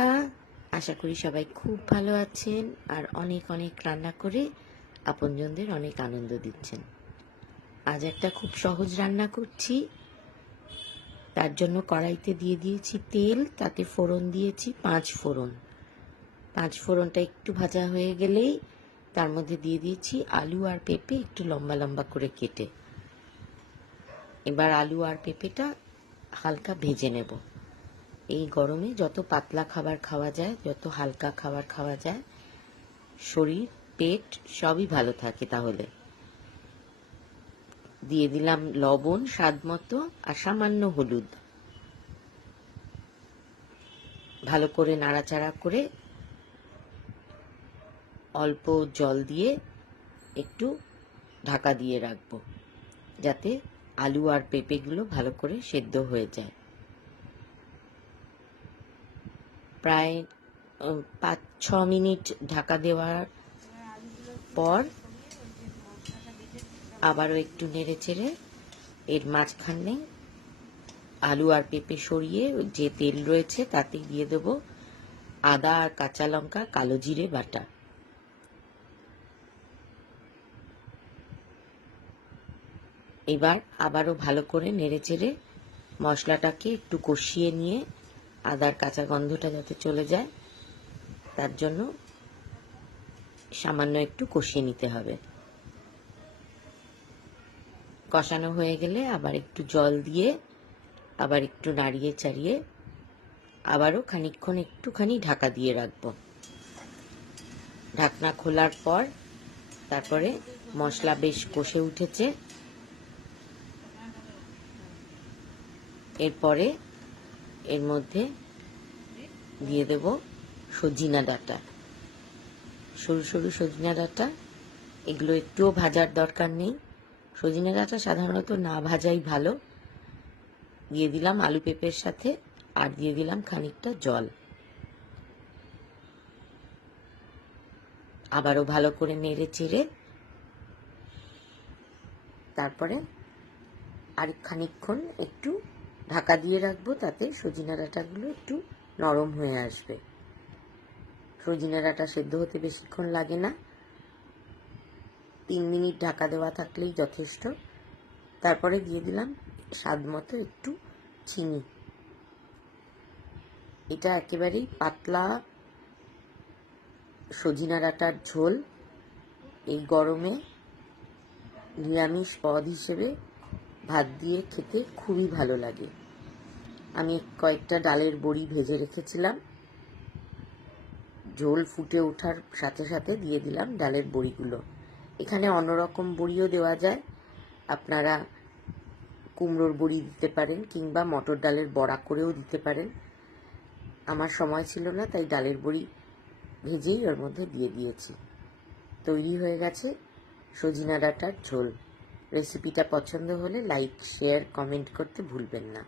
বন্ধুরা, আশা করি সবাই খুব ভালো আছেন আর অনেক অনেক রান্না করে আপনজনদের অনেক আনন্দ দিচ্ছেন। আজ একটা খুব সহজ রান্না করছি। তার জন্য কড়াইতে দিয়ে দিয়েছি তেল, তাতে ফোড়ন দিয়েছি 5 ফোড়ন। 5 ফোড়নটা একটু ভাজা হয়ে গেলেই তার মধ্যে দিয়ে দিয়েছি আলু আর পেঁপে একটু লম্বা লম্বা করে কেটে। এবার আলু আর পেঁপেটা হালকা ভেজে নেব। এই গরমে যত পাতলা খাবার খাওয়া যায়, যত হালকা খাবার খাওয়া যায়, শরীর পেট সবই ভালো থাকে। তাহলে দিয়ে দিলাম লবণ স্বাদ মতো আর সামান্য হলুদ। ভালো করে নাড়াচাড়া করে অল্প জল দিয়ে একটু ঢাকা দিয়ে রাখবো, যাতে আলু আর পেঁপেগুলো ভালো করে সেদ্ধ হয়ে যায়। প্রায় 5-6 মিনিট ঢাকা দেওয়ার পর আবারও একটু নেড়ে চেড়ে এর মাঝখানে আলু আর পেঁপে সরিয়ে যে তেল রয়েছে তাতে দিয়ে দেব আদা আর কাঁচা লঙ্কা, কালো জিরে বাটা। এবার আবারও ভালো করে নেড়ে চেড়ে মশলাটাকে একটু কষিয়ে নিয়ে আদার কাঁচা গন্ধটা যাতে চলে যায় তার জন্য সামান্য একটু কষিয়ে নিতে হবে। কষানো হয়ে গেলে আবার একটু জল দিয়ে আবার একটু নাড়িয়ে চাড়িয়ে আবারও খানিকক্ষণ একটুখানি ঢাকা দিয়ে রাখবো। ঢাকনা খোলার পর তারপরে মশলা বেশ কষে উঠেছে। এরপরে এর মধ্যে দিয়ে দেব সজিনা ডাঁটা, সরু সরু সজিনা ডাঁটা। এগুলো একটুও ভাজার দরকার নেই। সজিনা ডাঁটা সাধারণত না ভাজাই ভালো। দিয়ে দিলাম আলু পেঁপের সাথে আর দিয়ে দিলাম খানিকটা জল। আবারও ভালো করে নেড়ে চেড়ে তারপরে আর খানিকক্ষণ একটু ঢাকা দিয়ে রাখবো, তাতে সজিনা ডাঁটাগুলো একটু নরম হয়ে আসবে। সজিনা ডাঁটা সেদ্ধ হতে বেশিক্ষণ লাগে না, 3 মিনিট ঢাকা দেওয়া থাকলেই যথেষ্ট। তারপরে দিয়ে দিলাম স্বাদ মতো একটু চিনি। এটা একেবারেই পাতলা সজিনা ডাঁটার ঝোল। এই গরমে নিরামিষ পদ হিসেবে ভাত দিয়ে খেতে খুবই ভালো লাগে। আমি কয়েকটা ডালের বড়ি ভেজে রেখেছিলাম, ঝোল ফুটে ওঠার সাথে সাথে দিয়ে দিলাম ডালের বড়িগুলো। এখানে অন্যরকম বড়িও দেওয়া যায়, আপনারা কুমড়োর বড়ি দিতে পারেন কিংবা মটর ডালের বড়া করেও দিতে পারেন। আমার সময় ছিল না, তাই ডালের বড়ি ভেজেই ওর মধ্যে দিয়ে দিয়েছি। তৈরি হয়ে গেছে সজিনা ডাঁটার ঝোল। রেসিপিটা পছন্দ হলে লাইক, শেয়ার, কমেন্ট করতে ভুলবেন না।